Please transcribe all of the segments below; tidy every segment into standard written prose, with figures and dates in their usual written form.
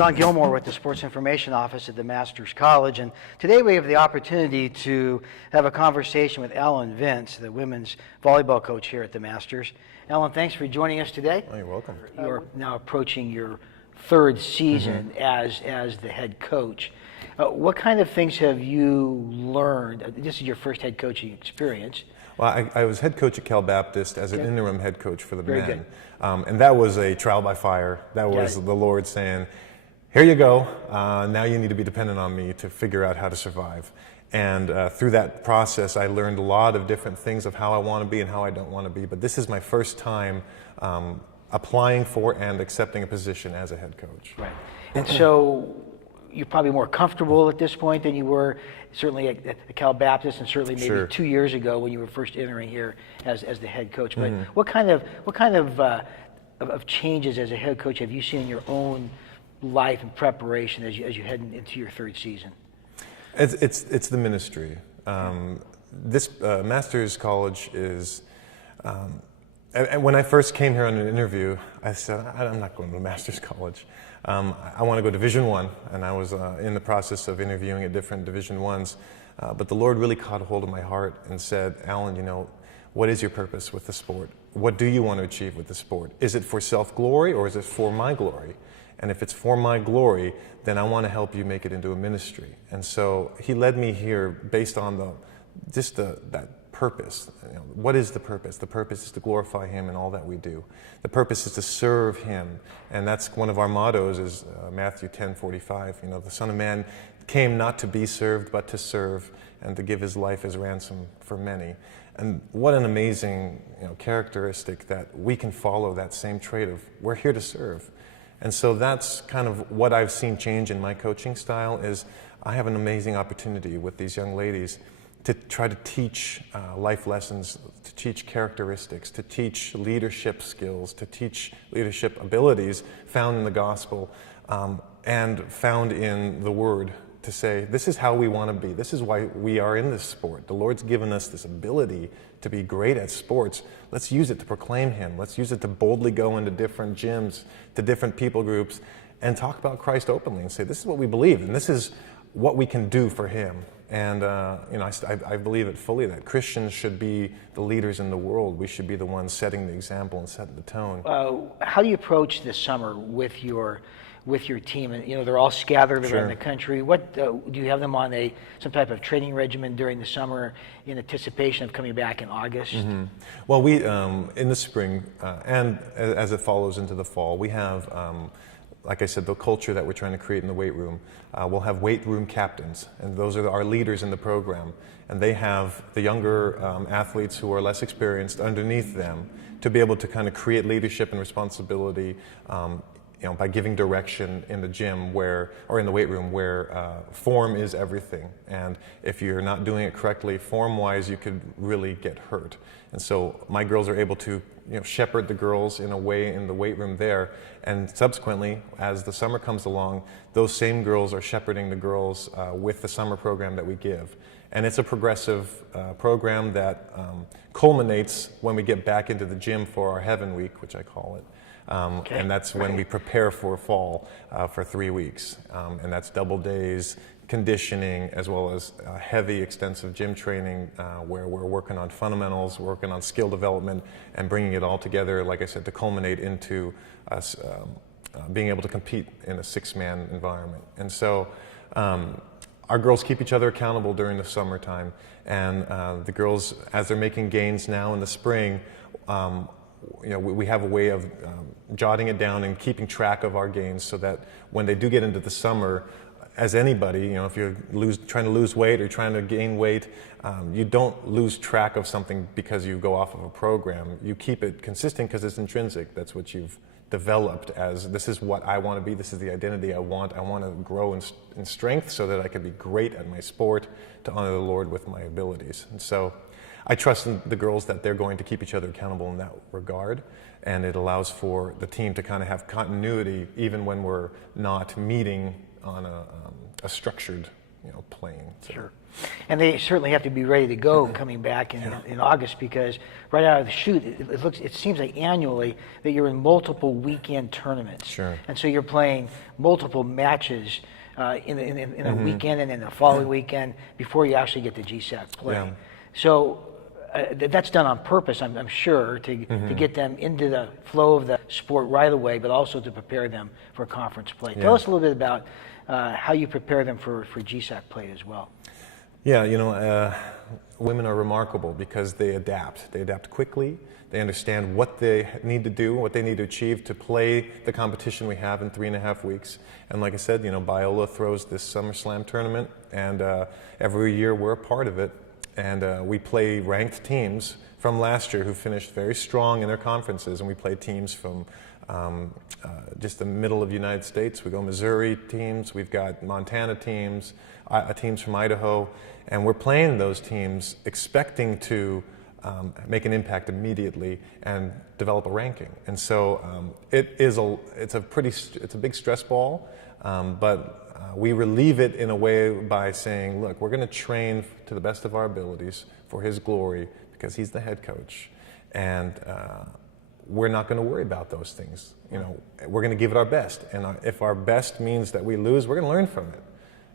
Don Gilmore with the Sports Information Office at the Masters College, and today we have the opportunity to have a conversation with Allan Vince, the women's volleyball coach here at the Masters. Allan, thanks for joining us today. Oh, you're welcome. You're now approaching your third season as the head coach. What kind of things have you learned? This is your first head coaching experience. Well, I was head coach at Cal Baptist as an interim head coach for the Very men. good. And that was a trial by fire. That was the Lord saying, here you go, now you need to be dependent on me to figure out how to survive. And through that process, I learned a lot of different things of how I want to be and how I don't want to be. But this is my first time applying for and accepting a position as a head coach. Right. And so you're probably more comfortable at this point than you were certainly at Cal Baptist, and certainly maybe 2 years ago when you were first entering here as the head coach. But what kind of changes as a head coach have you seen in your own life and preparation as you head into your third season? It's the ministry. This Masters College is. And when I first came here on an interview, I said, I'm not going to Masters College. I want to go Division I, and I was in the process of interviewing at different Division Is. But the Lord really caught a hold of my heart and said, Allan, you know, what is your purpose with the sport? What do you want to achieve with the sport? Is it for self-glory or is it for my glory? And if it's for my glory, then I want to help you make it into a ministry. And so he led me here based on that purpose. You know, what is the purpose? The purpose is to glorify him in all that we do. The purpose is to serve him. And that's one of our mottos is Matthew 10:45. You know, the Son of Man came not to be served, but to serve and to give his life as ransom for many. And what an amazing characteristic that we can follow that same trait of we're here to serve. And so that's kind of what I've seen change in my coaching style is I have an amazing opportunity with these young ladies to try to teach life lessons, to teach characteristics, to teach leadership skills, to teach leadership abilities found in the gospel and found in the Word, to say, this is how we want to be. This is why we are in this sport. The Lord's given us this ability to be great at sports. Let's use it to proclaim him. Let's use it to boldly go into different gyms, to different people groups, and talk about Christ openly and say, this is what we believe, and this is what we can do for him. And I believe it fully that Christians should be the leaders in the world. We should be the ones setting the example and setting the tone. How do you approach this summer with your team? And they're all scattered around the country. What do you have them on some type of training regimen during the summer in anticipation of coming back in August? Well, we in the spring and as it follows into the fall, we have. Like I said, the culture that we're trying to create in the weight room. We'll have weight room captains, and those are our leaders in the program. And they have the younger athletes who are less experienced underneath them to be able to kind of create leadership and responsibility by giving direction in the gym or in the weight room where form is everything. And if you're not doing it correctly form-wise, you could really get hurt. And so my girls are able to shepherd the girls in a way in the weight room there. And subsequently, as the summer comes along, those same girls are shepherding the girls with the summer program that we give. And it's a progressive program that culminates when we get back into the gym for our Heaven Week, which I call it. And that's when we prepare for fall for 3 weeks. And that's double days, conditioning, as well as heavy, extensive gym training where we're working on fundamentals, working on skill development, and bringing it all together, like I said, to culminate into us being able to compete in a six-man environment. And so our girls keep each other accountable during the summertime, and the girls, as they're making gains now in the spring, we have a way of jotting it down and keeping track of our gains so that when they do get into the summer, as anybody, if you're trying to lose weight or trying to gain weight, you don't lose track of something because you go off of a program. You keep it consistent because it's intrinsic. That's what you've developed as, this is what I want to be, this is the identity I want. I want to grow in strength so that I can be great at my sport to honor the Lord with my abilities. And so I trust in the girls that they're going to keep each other accountable in that regard, and it allows for the team to kind of have continuity even when we're not meeting on a structured playing. So. Sure. And they certainly have to be ready to go coming back in August, because right out of the chute, it seems like annually that you're in multiple weekend tournaments. Sure. And so you're playing multiple matches in a weekend and in the following weekend before you actually get the GSAC play. Yeah. So that's done on purpose, I'm sure, to get them into the flow of the sport right away, but also to prepare them for conference play. Tell us a little bit about how you prepare them for GSAC play as well. Yeah, women are remarkable because they adapt. They adapt quickly. They understand what they need to do, what they need to achieve to play the competition we have in 3.5 weeks. And like I said, Biola throws this Summer Slam tournament, and every year we're a part of it. And we play ranked teams from last year who finished very strong in their conferences, and we play teams from just the middle of the United States. We go Missouri teams, we've got Montana teams, teams from Idaho, and we're playing those teams expecting to make an impact immediately and develop a ranking. And so it's a big stress ball, but we relieve it in a way by saying, look, we're going to train to the best of our abilities for his glory because he's the head coach, and we're not going to worry about those things. We're going to give it our best, and if our best means that we lose, we're going to learn from it.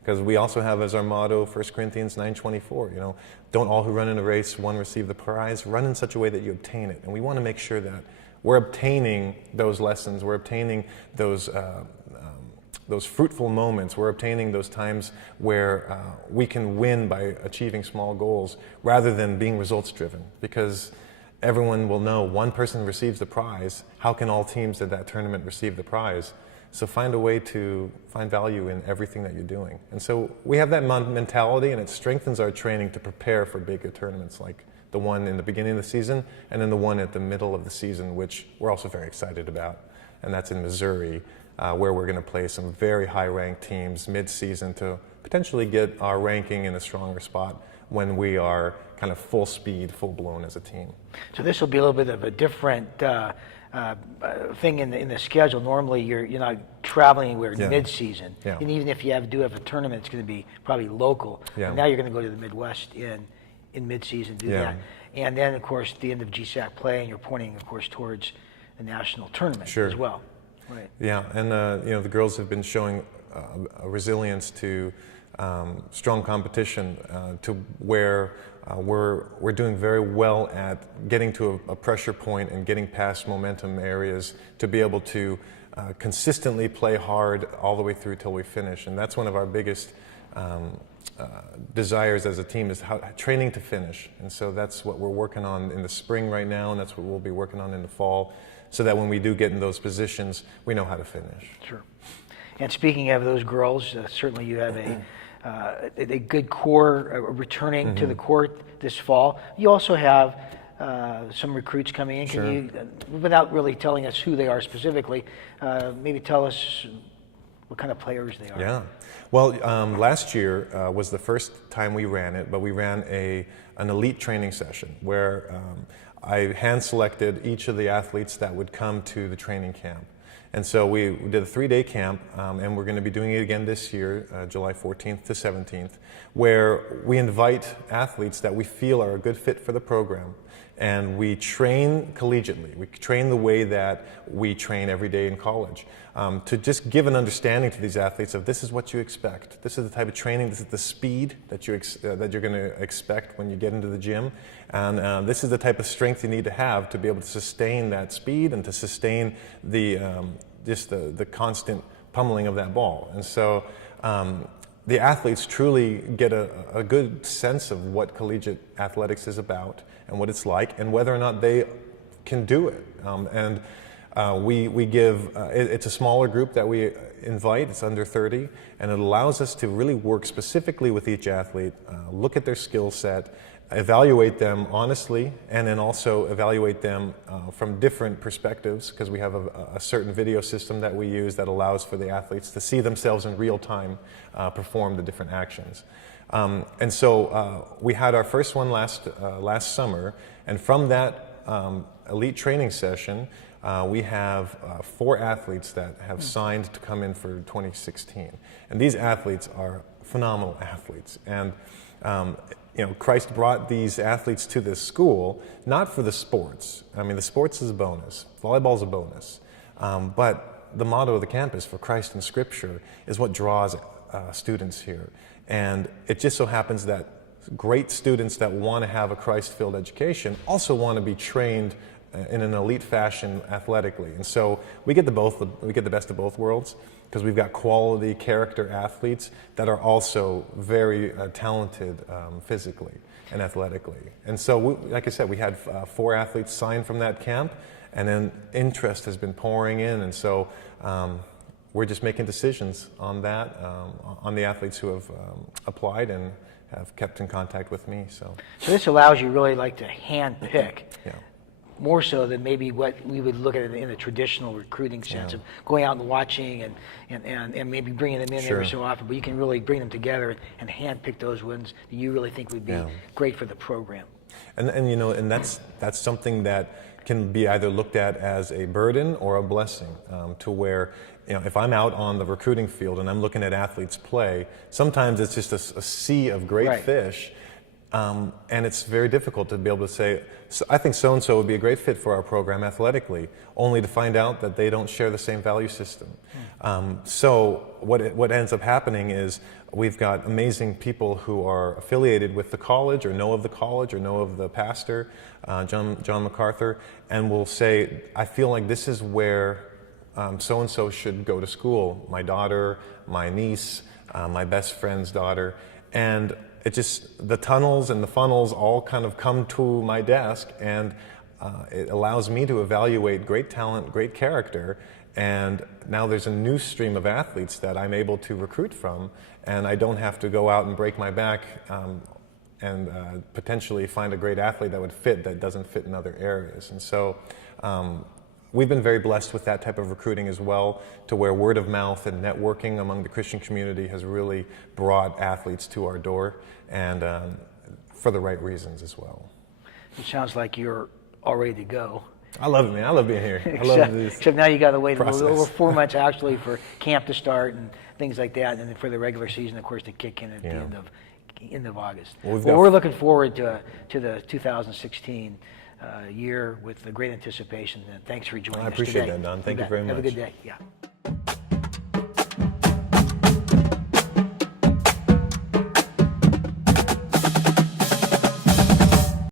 Because we also have as our motto 1 Corinthians 9:24, don't all who run in a race, one receive the prize, run in such a way that you obtain it. And we want to make sure that we're obtaining those lessons, we're obtaining those fruitful moments, we're obtaining those times where we can win by achieving small goals rather than being results driven. Because everyone will know one person receives the prize, how can all teams at that tournament receive the prize? So find a way to find value in everything that you're doing. And so we have that mentality, and it strengthens our training to prepare for bigger tournaments like the one in the beginning of the season and then the one at the middle of the season, which we're also very excited about. And that's in Missouri, where we're going to play some very high-ranked teams mid-season to potentially get our ranking in a stronger spot when we are kind of full speed, full-blown as a team. So this will be a little bit of a different thing in the schedule. Normally, you're not traveling anywhere mid-season, and even if you do have a tournament, it's going to be probably local. And now you're going to go to the Midwest in mid-season, do that, and then of course the end of GSAC play, and you're pointing, of course, towards the national tournament as well. Right. Yeah, and the girls have been showing a resilience to strong competition, to where we're doing very well at getting to a pressure point and getting past momentum areas to be able to consistently play hard all the way through till we finish. And that's one of our biggest desires as a team, is training to finish. And so that's what we're working on in the spring right now, and that's what we'll be working on in the fall, so that when we do get in those positions, we know how to finish. Sure. And speaking of those girls, certainly you have a good core returning to the court this fall. You also have some recruits coming in. Can you, without really telling us who they are specifically, maybe tell us what kind of players they are? Yeah. Well, last year was the first time we ran it, but we ran an elite training session where I hand-selected each of the athletes that would come to the training camp. And so we did a 3-day camp, and we're going to be doing it again this year, July 14th to 17th, where we invite athletes that we feel are a good fit for the program, and we train collegiately. We train the way that we train every day in college, to just give an understanding to these athletes of this is what you expect. This is the type of training, this is the speed that you're going to expect when you get into the gym, and this is the type of strength you need to have to be able to sustain that speed and to sustain the just the constant pummeling of that ball. And so the athletes truly get a good sense of what collegiate athletics is about and what it's like and whether or not they can do it. We give, it's a smaller group that we invite, it's under 30, and it allows us to really work specifically with each athlete, look at their skill set, evaluate them honestly, and then also evaluate them from different perspectives, because we have a certain video system that we use that allows for the athletes to see themselves in real time perform the different actions. And so we had our first one last summer, and from that elite training session, we have 4 athletes that have signed to come in for 2016. And these athletes are phenomenal athletes. And Christ brought these athletes to this school not for the sports. I mean, the sports is a bonus. Volleyball is a bonus. But the motto of the campus, for Christ and Scripture, is what draws students here. And it just so happens that great students that want to have a Christ-filled education also want to be trained in an elite fashion athletically. And so we get the best of both worlds, because we've got quality character athletes that are also very talented physically and athletically. And so, like I said, we had 4 athletes sign from that camp, and then interest has been pouring in. And so we're just making decisions on that, on the athletes who have applied and have kept in contact with me. So this allows you really like to hand pick. Yeah. More so than maybe what we would look at in a traditional recruiting sense of going out and watching and maybe bringing them in every so often, but you can really bring them together and handpick those ones that you really think would be great for the program. And that's something that can be either looked at as a burden or a blessing, to where, if I'm out on the recruiting field and I'm looking at athletes play, sometimes it's just a sea of great fish. And it's very difficult to be able to say, I think so-and-so would be a great fit for our program athletically, only to find out that they don't share the same value system. So what ends up happening is we've got amazing people who are affiliated with the college or know of the pastor, John MacArthur, and will say, I feel like this is where so-and-so should go to school. My daughter, my niece, my best friend's daughter. And the tunnels and the funnels all kind of come to my desk, and it allows me to evaluate great talent, great character, and now there's a new stream of athletes that I'm able to recruit from, and I don't have to go out and break my back and potentially find a great athlete that doesn't fit in other areas. And so we've been very blessed with that type of recruiting as well, to where word of mouth and networking among the Christian community has really brought athletes to our door, and for the right reasons as well. It sounds like you're all ready to go. I love it, man. I love being here. I love this except now you got to wait process. over 4 months actually for camp to start and things like that, and then for the regular season, of course, to kick in at the end of August. Well, we're looking forward to the 2016 year with great anticipation. And thanks for joining us today. I appreciate that, Don. Thank you very much. Have a good day. Yeah.